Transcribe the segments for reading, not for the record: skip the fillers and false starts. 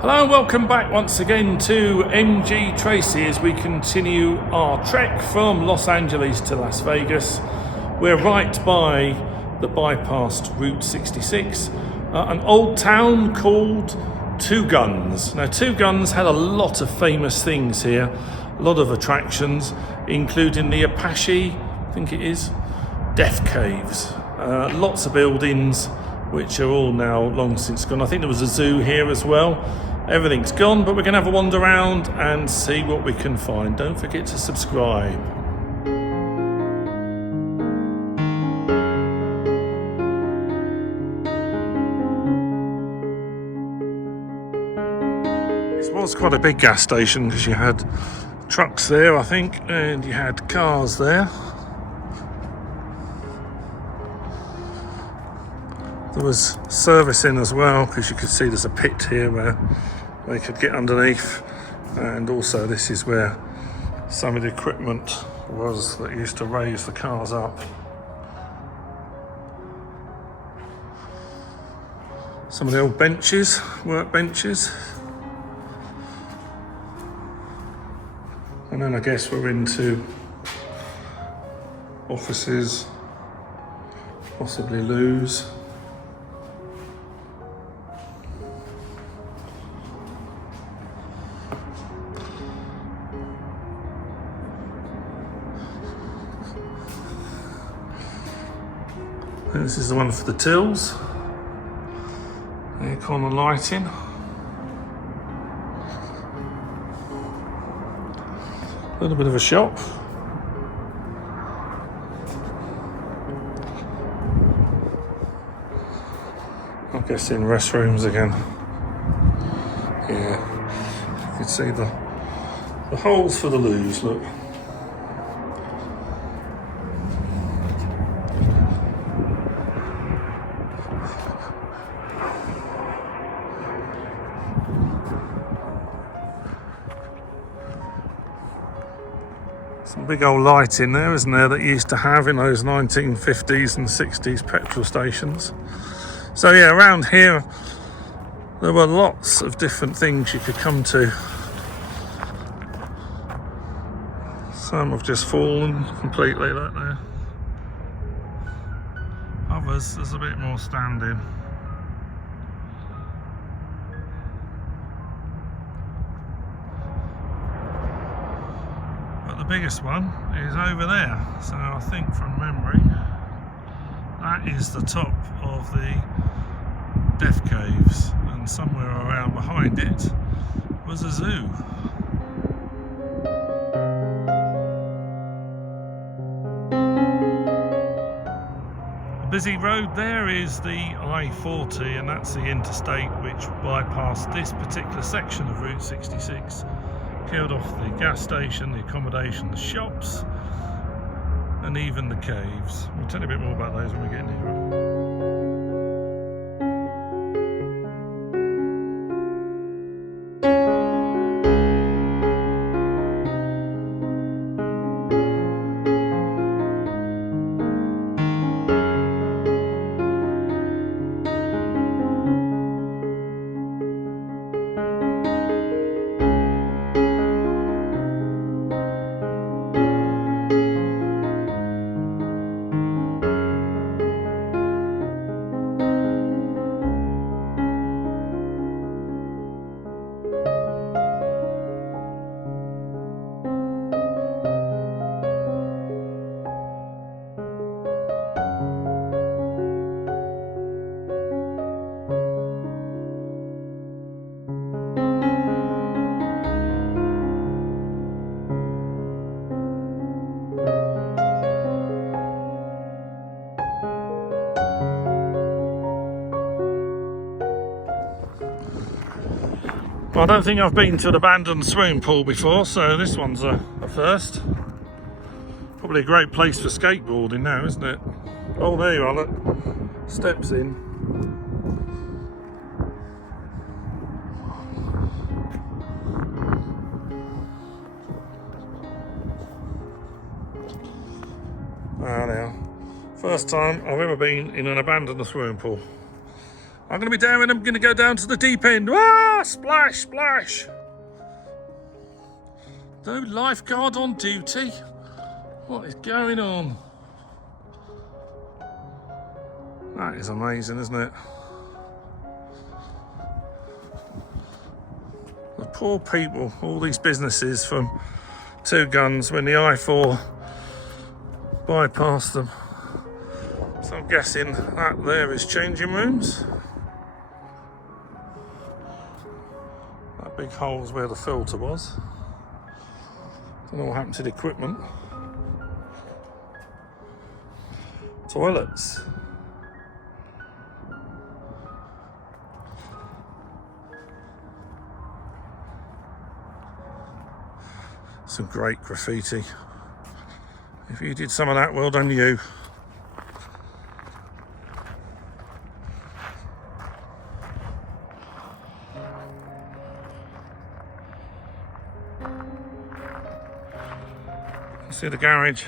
Hello and welcome back once again to MG Tracy as we continue our trek from Los Angeles to Las Vegas. We're right by the bypassed Route 66, an old town called Two Guns. Now Two Guns had a lot of famous things here, a lot of attractions, including the Apache, I think it is, Death Caves. Lots of buildings which are all now long since gone. I think there was a zoo here as well. Everything's gone, but we're going to have a wander around and see what we can find. Don't forget to subscribe. This was quite a big gas station because you had trucks there, I think, and you had cars there. There was servicing as well, because you could see there's a pit here where they could get underneath, and also this is where some of the equipment was that used to raise the cars up. Some of the old benches, work benches. And then I guess we're into offices, possibly loos. This is the one for the tills. Air corner lighting. A little bit of a shop. I'm guessing restrooms again. Yeah, you can see the holes for the loos, look. Some big old light in there, isn't there, that you used to have in those 1950s and 60s petrol stations. So yeah, around here there were lots of different things you could come to. Some have just fallen completely, like there. Others, there's a bit more standing. The biggest one is over there, so I think from memory that is the top of the Death Caves, and somewhere around behind it was a zoo. The busy road there is the I-40, and that's the interstate which bypassed this particular section of Route 66. Killed off the gas station, the accommodation, the shops, and even the caves. We'll tell you a bit more about those when we get nearer. Well, I don't think I've been to an abandoned swimming pool before, so this one's a first. Probably a great place for skateboarding now, isn't it? Oh, there you are, look. Steps in. Now, first time I've ever been in an abandoned swimming pool. I'm going to be down and I'm going to go down to the deep end. Ah, splash, splash. No lifeguard on duty. What is going on? That is amazing, isn't it? The poor people, all these businesses from Two Guns when the I-4 bypassed them. So I'm guessing that there is changing rooms. That big hole's where the filter was. Don't know what happened to the equipment. Toilets. Some great graffiti. If you did some of that, well done you. See the garage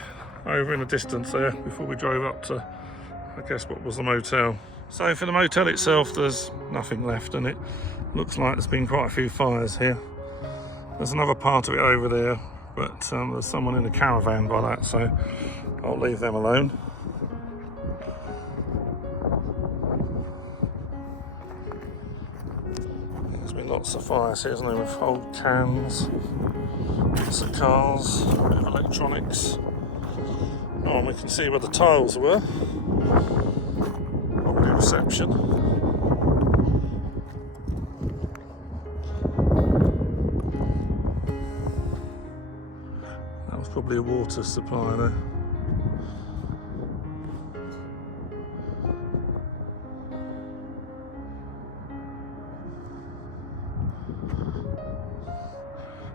over in the distance there before we drove up to, I guess, what was the motel. So for the motel itself, there's nothing left, and it looks like there's been quite a few fires here. There's another part of it over there, but there's someone in a caravan by that, so I'll leave them alone. There's been lots of fires here, isn't there, with old cans, lots of cars, a bit of electronics. Oh, and we can see where the tiles were. Probably reception. That was probably a water supply there.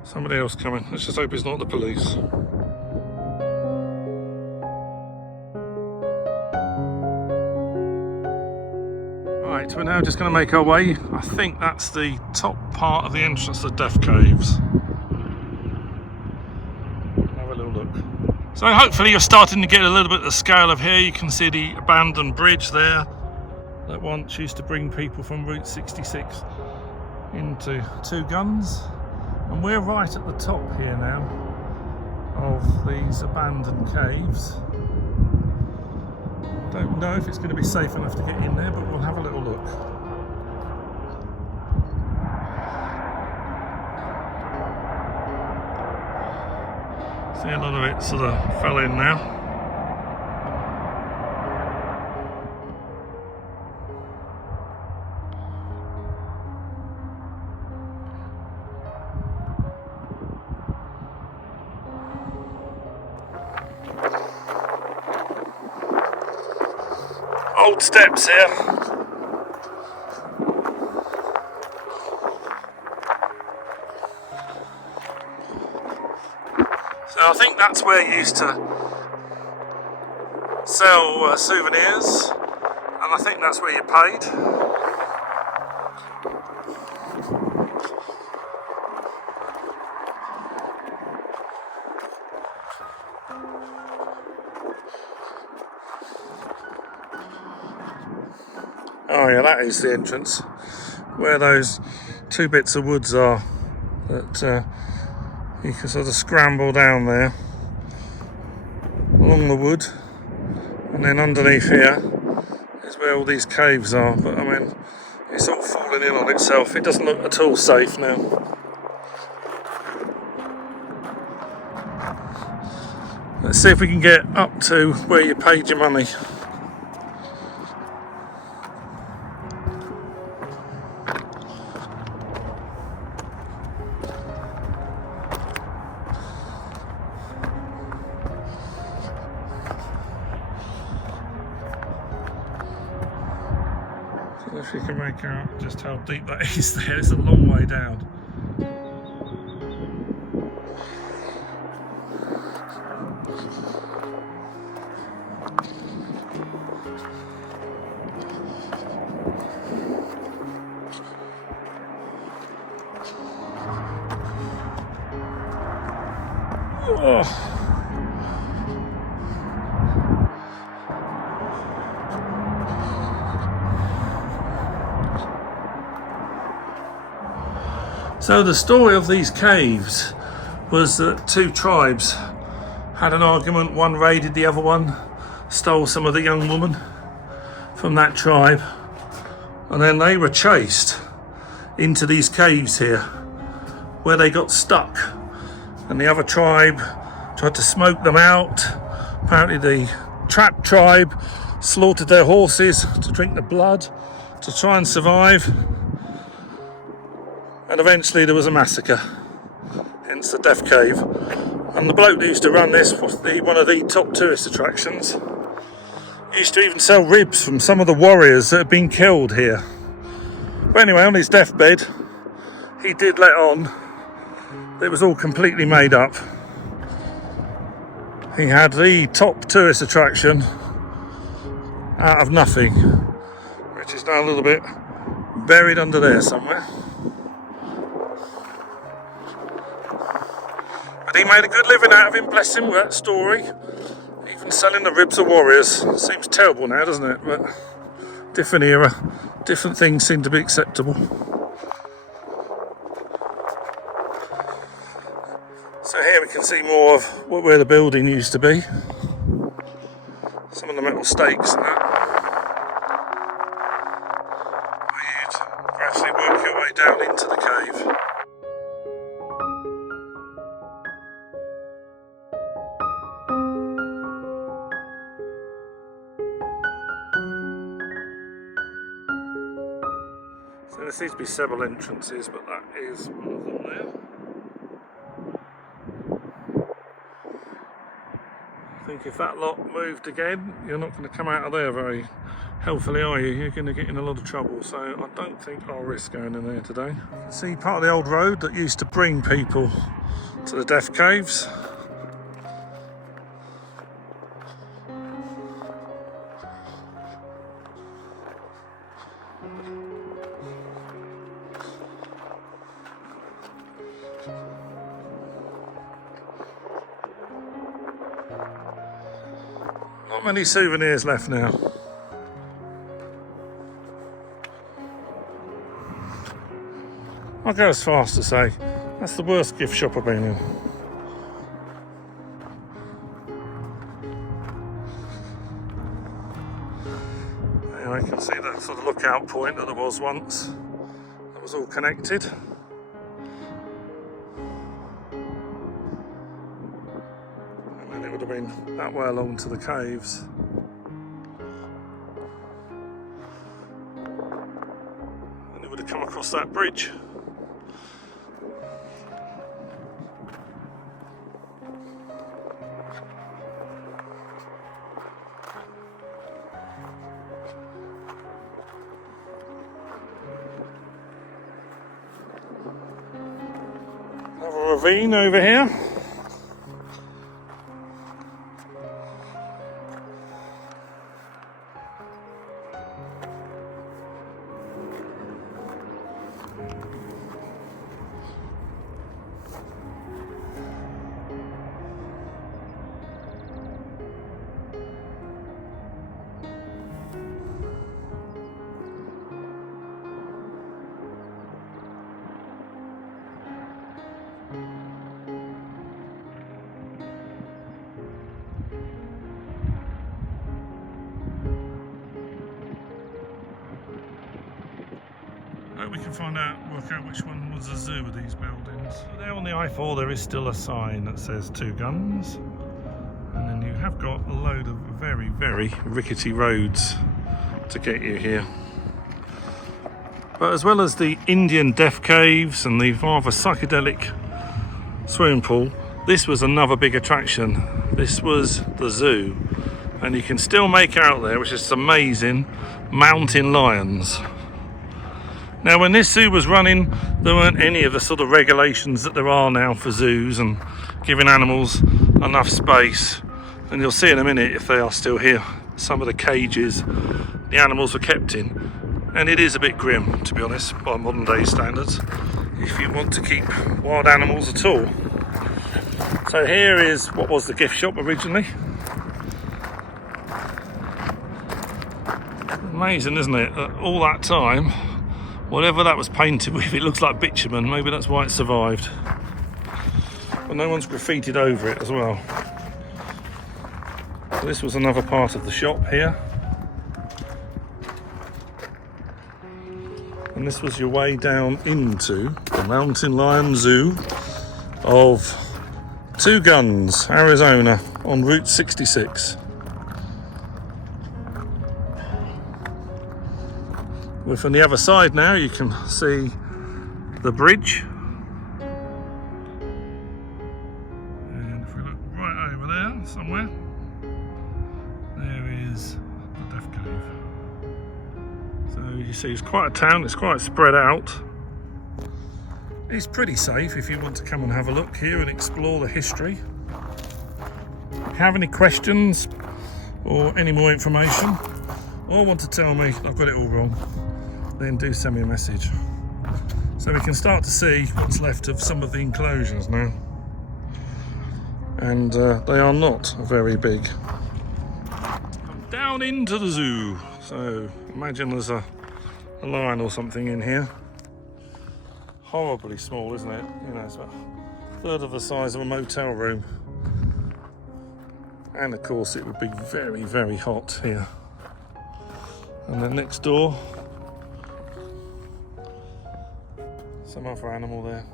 Somebody else coming. Let's just hope it's not the police. Right, we're now just going to make our way. I think that's the top part of the entrance to the Death Caves. Have a little look. So hopefully you're starting to get a little bit of the scale of here. You can see the abandoned bridge there that once used to bring people from Route 66 into Two Guns. And we're right at the top here now of these abandoned caves. Don't know if it's going to be safe enough to get in there, but we'll have a little look. See, a lot of it sort of fell in now. Old steps here. So I think that's where you used to sell souvenirs, and I think that's where you paid. Oh yeah, that is the entrance, where those two bits of woods are that you can sort of scramble down there along the wood, and then underneath here is where all these caves are. But I mean, it's all falling in on itself. It doesn't look at all safe now. Let's see if we can get up to where you paid your money. If you can make out just how deep that is there, it's a long way down. Oh. So the story of these caves was that two tribes had an argument. One raided the other one, stole some of the young woman from that tribe, and then they were chased into these caves here where they got stuck, and the other tribe tried to smoke them out. Apparently the trapped tribe slaughtered their horses to drink the blood to try and survive, and eventually there was a massacre, hence the Death Cave. And the bloke that used to run this was one of the top tourist attractions. He used to even sell ribs from some of the warriors that had been killed here. But anyway, on his deathbed, he did let on that it was all completely made up. He had the top tourist attraction out of nothing, which is now a little bit buried under there somewhere. But he made a good living out of him, bless him, with that story. Even selling the ribs of warriors. Seems terrible now, doesn't it? But different era, different things seem to be acceptable. So here we can see more of where the building used to be. Some of the metal stakes and that. Where you'd gradually work your way down into the cave. So there seems to be several entrances, but that is one of them there. I think if that lot moved again, you're not going to come out of there very healthily, are you? You're going to get in a lot of trouble, so I don't think I'll risk going in there today. You can see part of the old road that used to bring people to the Death Caves. Not many souvenirs left now. I'll go as far as to say that's the worst gift shop I've been in. Anyway, I can see that sort of lookout point that there was once. That was all connected. Would have been that way along to the caves. And it would have come across that bridge. Another ravine over here. We can work out which one was the zoo of these buildings. So there on the I-4 there is still a sign that says 2 guns, and then you have got a load of very, very rickety roads to get you here. But as well as the Indian Death Caves and the rather psychedelic swimming pool, this was another big attraction. This was the zoo, and you can still make out there, which is amazing, mountain lions. Now, when this zoo was running, there weren't any of the sort of regulations that there are now for zoos and giving animals enough space. And you'll see in a minute, if they are still here, some of the cages the animals were kept in. And it is a bit grim, to be honest, by modern day standards, if you want to keep wild animals at all. So here is what was the gift shop originally. Amazing, isn't it? All that time, Whatever that was painted with, it looks like bitumen. Maybe that's why it survived. But no one's graffitied over it as well. So this was another part of the shop here. And this was your way down into the Mountain Lion Zoo of Two Guns, Arizona, on Route 66. Well, from the other side now, you can see the bridge. And if we look right over there, somewhere, there is the Death Cave. So you see it's quite a town, it's quite spread out. It's pretty safe if you want to come and have a look here and explore the history. If you have any questions or any more information, or want to tell me I've got it all wrong, then do send me a message. So we can start to see what's left of some of the enclosures now. And they are not very big. Down into the zoo. So imagine there's a lion or something in here. Horribly small, isn't it? You know, it's about a third of the size of a motel room. And of course it would be very, very hot here. And then next door, some other animal there.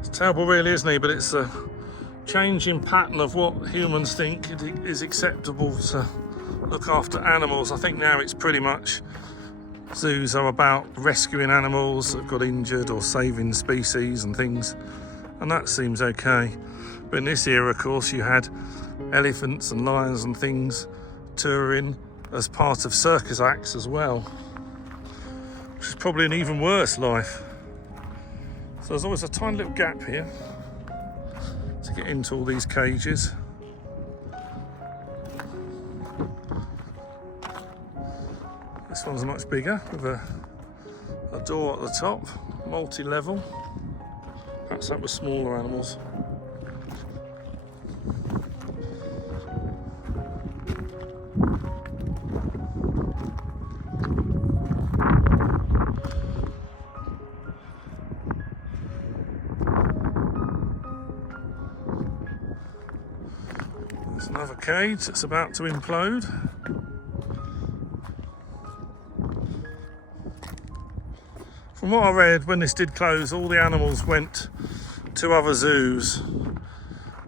It's terrible really, isn't it? But it's a change in pattern of what humans think is acceptable to look after animals. I think now it's pretty much zoos are about rescuing animals that got injured or saving species and things, and that seems okay. But in this era, of course, you had elephants and lions and things touring as part of circus acts as well, which is probably an even worse life. So there's always a tiny little gap here to get into all these cages. This one's much bigger with a door at the top, multi-level. Perhaps that was smaller animals. There's another cage that's about to implode. From what I read, when this did close, all the animals went to other zoos.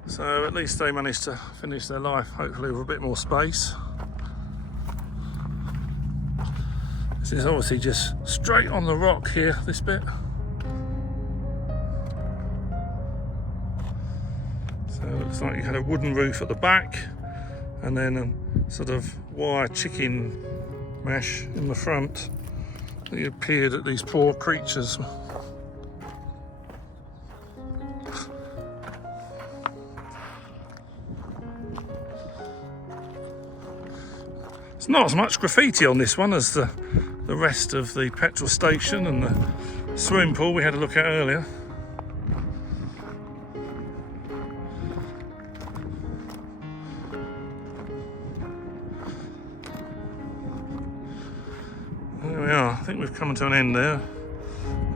So at least they managed to finish their life, hopefully with a bit more space. This is obviously just straight on the rock here, this bit. So it looks like you had a wooden roof at the back and then a sort of wire chicken mesh in the front. He appeared at these poor creatures. It's not as much graffiti on this one as the rest of the petrol station and the swimming pool we had a look at earlier. There we are. I think we've come to an end there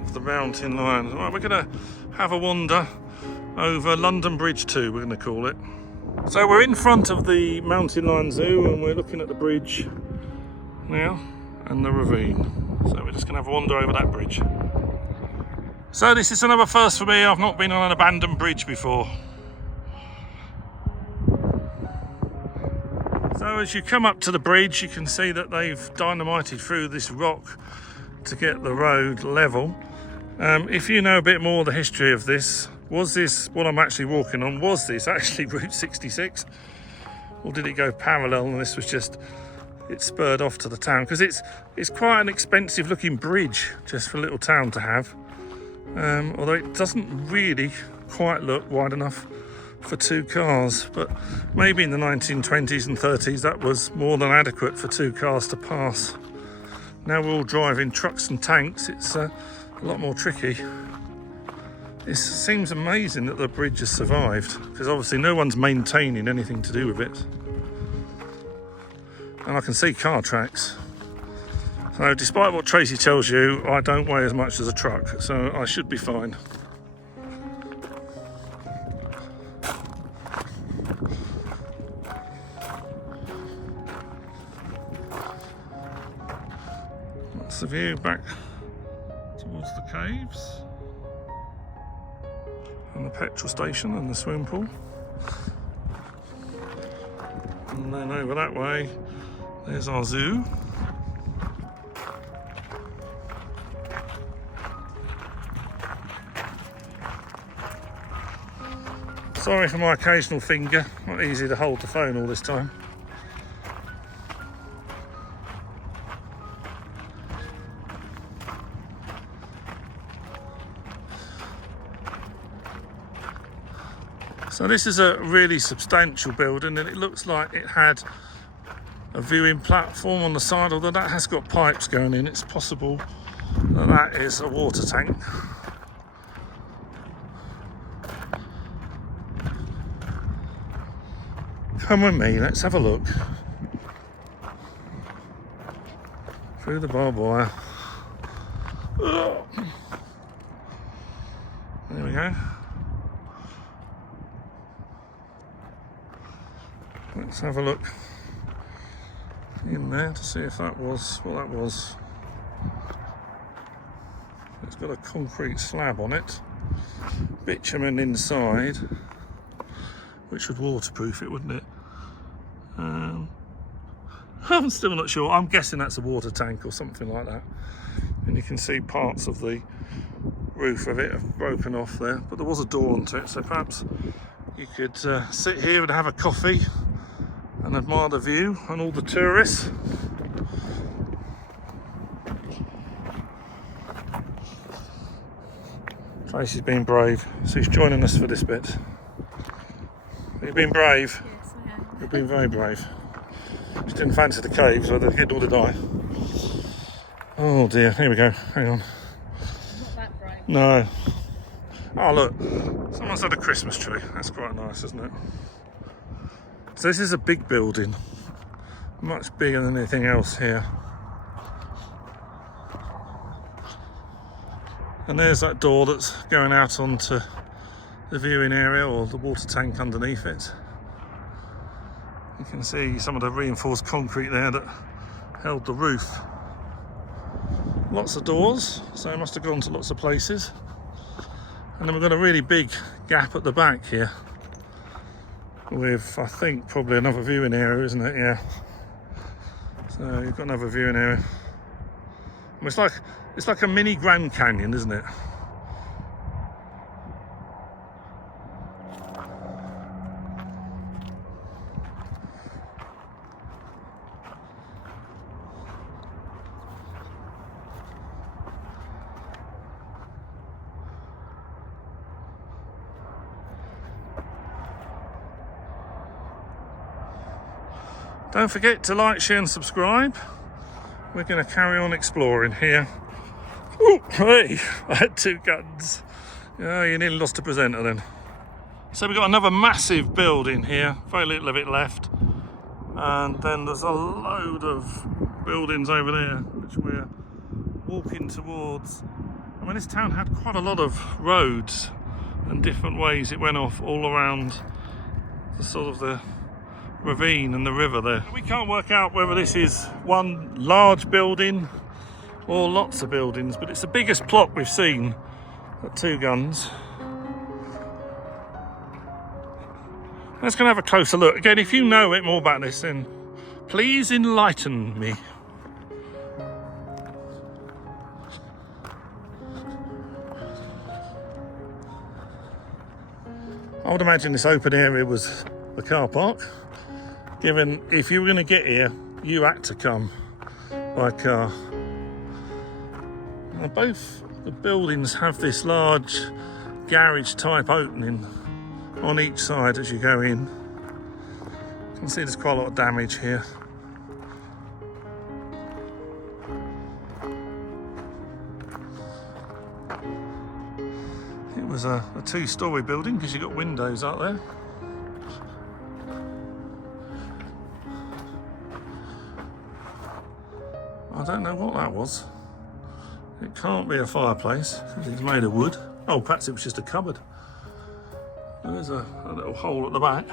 of the Mountain Lion. Right, we're going to have a wander over London Bridge 2, we're going to call it. So we're in front of the Mountain Lion Zoo and we're looking at the bridge now and the ravine. So we're just going to have a wander over that bridge. So this is another first for me. I've not been on an abandoned bridge before. So as you come up to the bridge, you can see that they've dynamited through this rock to get the road level. If you know a bit more of the history of this, was this what I'm actually walking on? Was this actually Route 66? Or did it go parallel and this was just, it spurred off to the town? Because it's quite an expensive looking bridge just for a little town to have. Although it doesn't really quite look wide enough for two cars, but maybe in the 1920s and 30s that was more than adequate for two cars to pass. Now we're all driving trucks and tanks, it's a lot more tricky. It seems amazing that the bridge has survived, because obviously no one's maintaining anything to do with it. and I can see car tracks. So despite what Tracy tells you, I don't weigh as much as a truck, so I should be fine. That's the view back towards the caves and the petrol station and the swimming pool. And then over that way, there's our zoo. Sorry for my occasional finger, not easy to hold the phone all this time. So this is a really substantial building, and it looks like it had a viewing platform on the side, although that has got pipes going in. It's possible that that is a water tank. Come with me, let's have a look. Through the barbed wire. There we go. Let's have a look in there to see if that was what that was. It's got a concrete slab on it, bitumen inside, which would waterproof it, wouldn't it? I'm still not sure. I'm guessing that's a water tank or something like that. And you can see parts of the roof of it have broken off there, but there was a door onto it, so perhaps you could sit here and have a coffee and admire the view and all the tourists. Tracy's been brave, so he's joining us for this bit. You've been brave? Yes, I have. You've been very brave. Just didn't fancy the caves, so they're getting all to die. Oh dear, here we go, hang on. Not that brave. No. Oh look, someone's had a Christmas tree. That's quite nice, isn't it? So this is a big building, much bigger than anything else here. And there's that door that's going out onto the viewing area, or the water tank underneath it. You can see some of the reinforced concrete there that held the roof. Lots of doors, so it must have gone to lots of places. And then we've got a really big gap at the back here with, I think, probably another viewing area, isn't it? Yeah. So you've got another viewing area. It's like a mini Grand Canyon, isn't it? Don't forget to like, share and subscribe. We're going to carry on exploring here. Ooh, hey, I had two guns. Oh, you nearly lost a presenter then. So we've got another massive building here, very little of it left. And then there's a load of buildings over there, which we're walking towards. I mean, this town had quite a lot of roads and different ways it went off all around the sort of the ravine and the river there. We can't work out whether this is one large building or lots of buildings, but it's the biggest plot we've seen at Two Guns. Let's go and have a closer look. Again, if you know it more about this, then please enlighten me. I would imagine this open area was the car park. Given if you were going to get here, you had to come by car. Now, both the buildings have this large garage type opening on each side as you go in. You can see there's quite a lot of damage here. It was a two-storey building because you've got windows out there. I don't know what that was. It can't be a fireplace because it's made of wood. Oh, perhaps it was just a cupboard. There's a little hole at the back.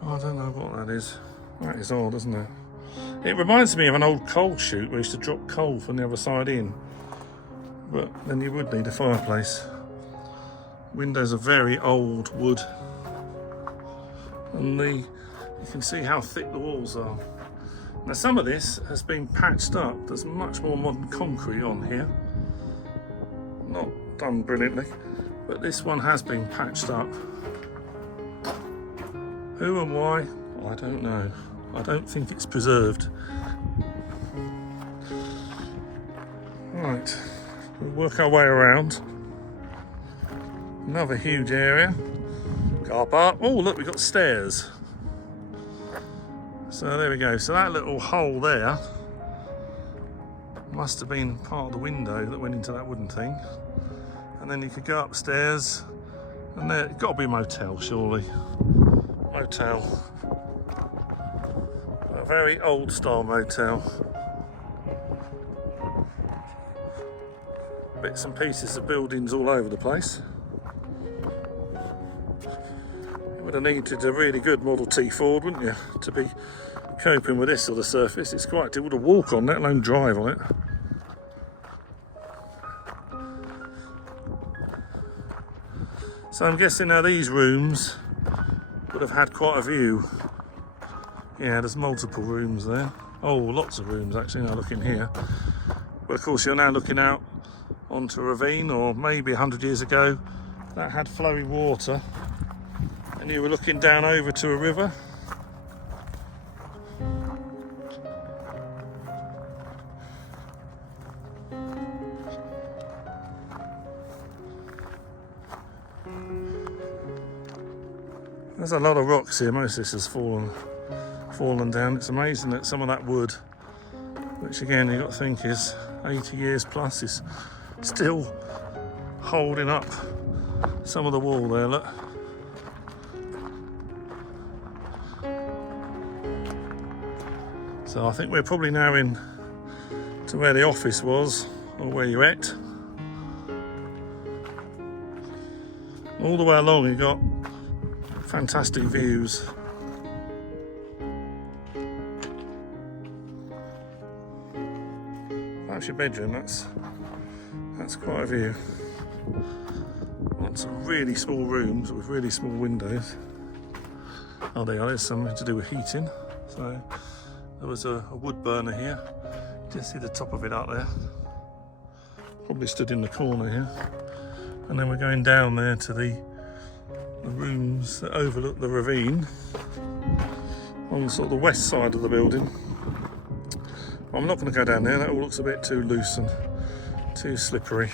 I don't know what that is. That is odd, isn't it? It reminds me of an old coal chute where we used to drop coal from the other side in. But then you would need a fireplace. Windows are very old wood. And you can see how thick the walls are. Now some of this has been patched up. There's much more modern concrete on here. Not done brilliantly, but this one has been patched up. Who and why? I don't know. I don't think it's preserved. Right, we'll work our way around. Another huge area. Car park. Oh, look, we've got stairs. So there we go. So that little hole there must have been part of the window that went into that wooden thing. And then you could go upstairs, and there, it's got to be a motel, surely. Motel. A very old style motel. Bits and pieces of buildings all over the place. You would have needed a really good Model T Ford, wouldn't you, to be coping with this sort of surface. It's quite difficult to walk on, let alone drive on it. So I'm guessing now these rooms would have had quite a view. Yeah, there's multiple rooms there. Oh, lots of rooms actually, now looking here. But of course you're now looking out onto a ravine, or maybe 100 years ago that had flowing water and you were looking down over to a river. There's a lot of rocks here. Most of this has fallen down. It's amazing that some of that wood, which again you've got to think is 80 years plus, is still holding up some of the wall there, look. So I think we're probably now in to where the office was, or where you ate. All the way along you've got fantastic views. That's your bedroom, that's quite a view. Lots of really small rooms with really small windows. Oh, there are, there's something to do with heating. So there was a wood burner here. You can see the top of it up there. Probably stood in the corner here. And then we're going down there to the rooms that overlook the ravine on sort of the west side of the building. I'm not going to go down there, that all looks a bit too loose and too slippery.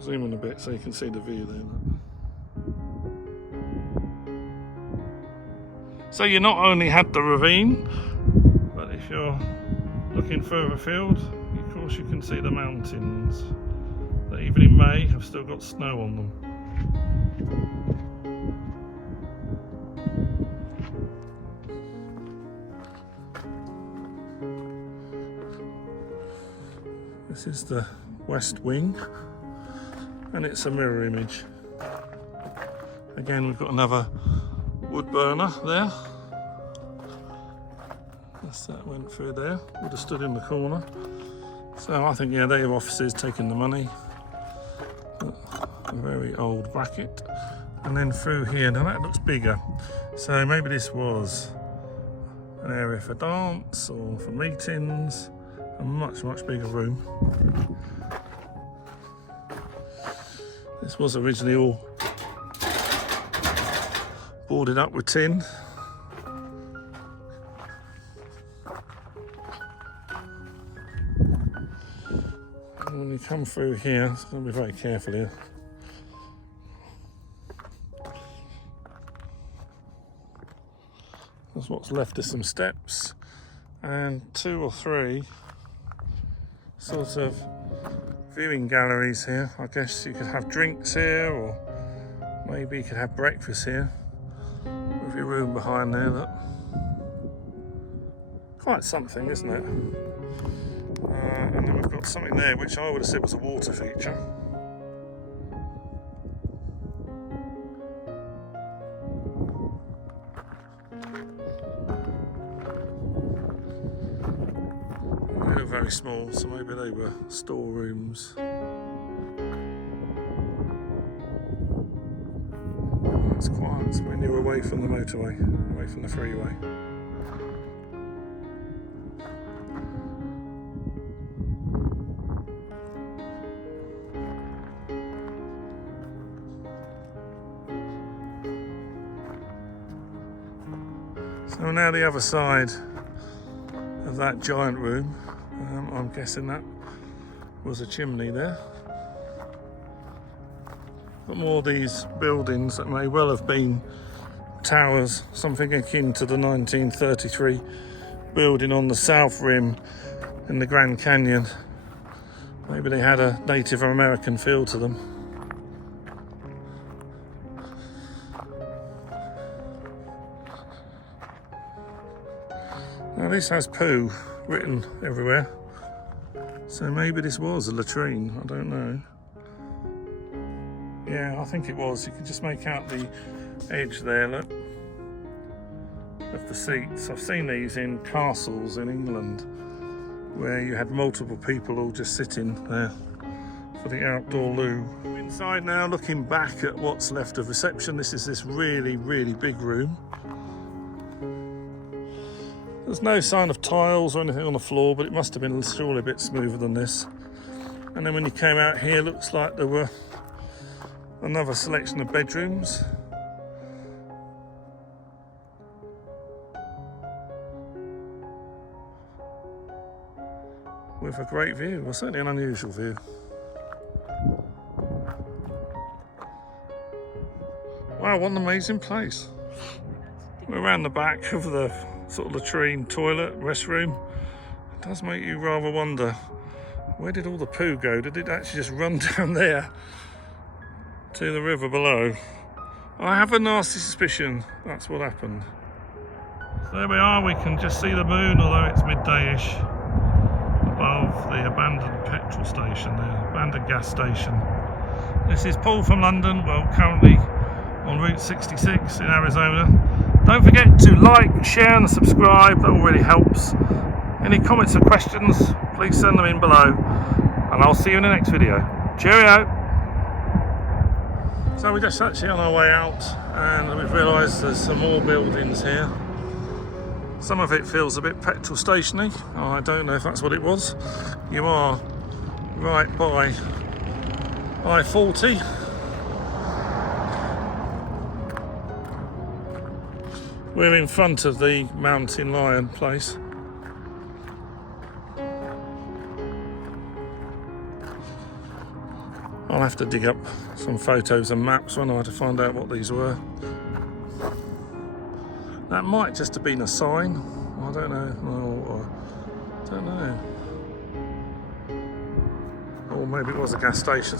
Zoom in a bit so you can see the view there. So you not only had the ravine, but if you're looking further afield, of course you can see the mountains that even in May have still got snow on them. This is the west wing, and it's a mirror image. Again, we've got another wood burner there. Yes, that went through there, would have stood in the corner. So I think, yeah, they have offices taking the money. A very old bracket. And then through here, now that looks bigger. So maybe this was an area for dance or for meetings. A much, much bigger room. This was originally all boarded up with tin. And when you come through here, it's got to be very careful here. That's what's left of some steps and 2 or 3 sort of viewing galleries here. I guess you could have drinks here, or maybe you could have breakfast here with Lovely room behind there, look. Quite something, isn't it? And then we've got something there which I would have said was a water feature. They look very small, so maybe they were storerooms. It's quiet, so when you're away from the motorway, away from the freeway. So now the other side of that giant room, I'm guessing that was a chimney there. Got more of these buildings that may well have been towers, something akin to the 1933 building on the south rim in the Grand Canyon. Maybe they had a Native American feel to them. Now this has poo written everywhere, so maybe this was a latrine, I don't know. Yeah, I think it was. You can just make out the edge there, look, of the seats. I've seen these in castles in England where you had multiple people all just sitting there for the outdoor loo. Inside now, looking back at what's left of reception. This is this really, really big room. There's no sign of tiles or anything on the floor, but it must have been surely a bit smoother than this. And then when you came out here, looks like there were another selection of bedrooms. With a great view, well, certainly an unusual view. Wow, what an amazing place. We're around the back of the sort of latrine, toilet, restroom. It does make you rather wonder, where did all the poo go? Did it actually just run down there to the river below? I have a nasty suspicion that's what happened. So there we are, we can just see the moon, although it's midday-ish, above the abandoned petrol station there, abandoned gas station. This is Paul from London, well, currently on Route 66 in Arizona. Don't forget to like, share and subscribe, that all really helps. Any comments or questions, please send them in below, and I'll see you in the next video. Cheerio! So we're just actually on our way out, and we've realised there's some more buildings here. Some of it feels a bit petrol stationy. I don't know if that's what it was. You are right by I-40. We're in front of the Mountain Lion place. I'll have to dig up some photos and maps when I have to find out what these were. That might just have been a sign. I don't know. I don't know. Or maybe it was a gas station.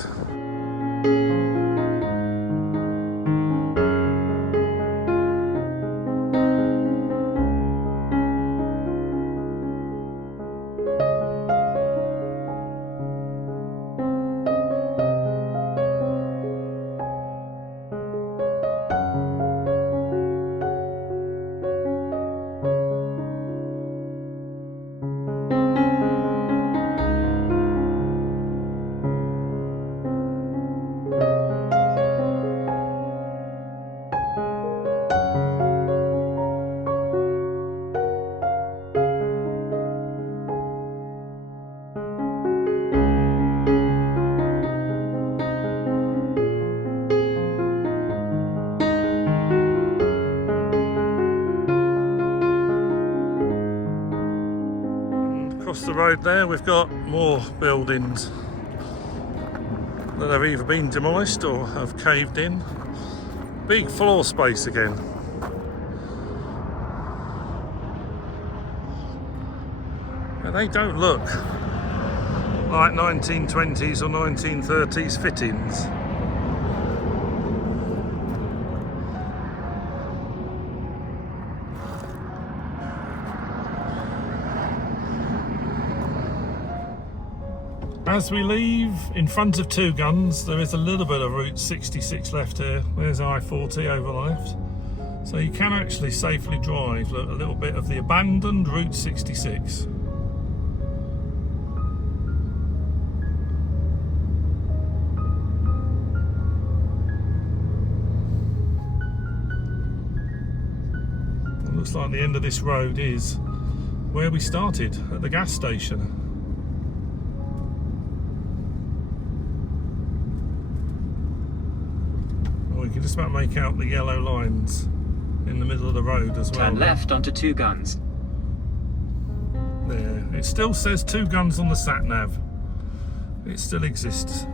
Across the road there we've got more buildings that have either been demolished or have caved in. Big floor space again. Now, they don't look like 1920s or 1930s fittings. As we leave, in front of Two Guns, there is a little bit of Route 66 left here. There's I-40 over left. So you can actually safely drive a little bit of the abandoned Route 66. It looks like the end of this road is where we started, at the gas station. We can just about make out the yellow lines in the middle of the road as well. Turn left onto Two Guns. There. It still says Two Guns on the sat nav. It still exists.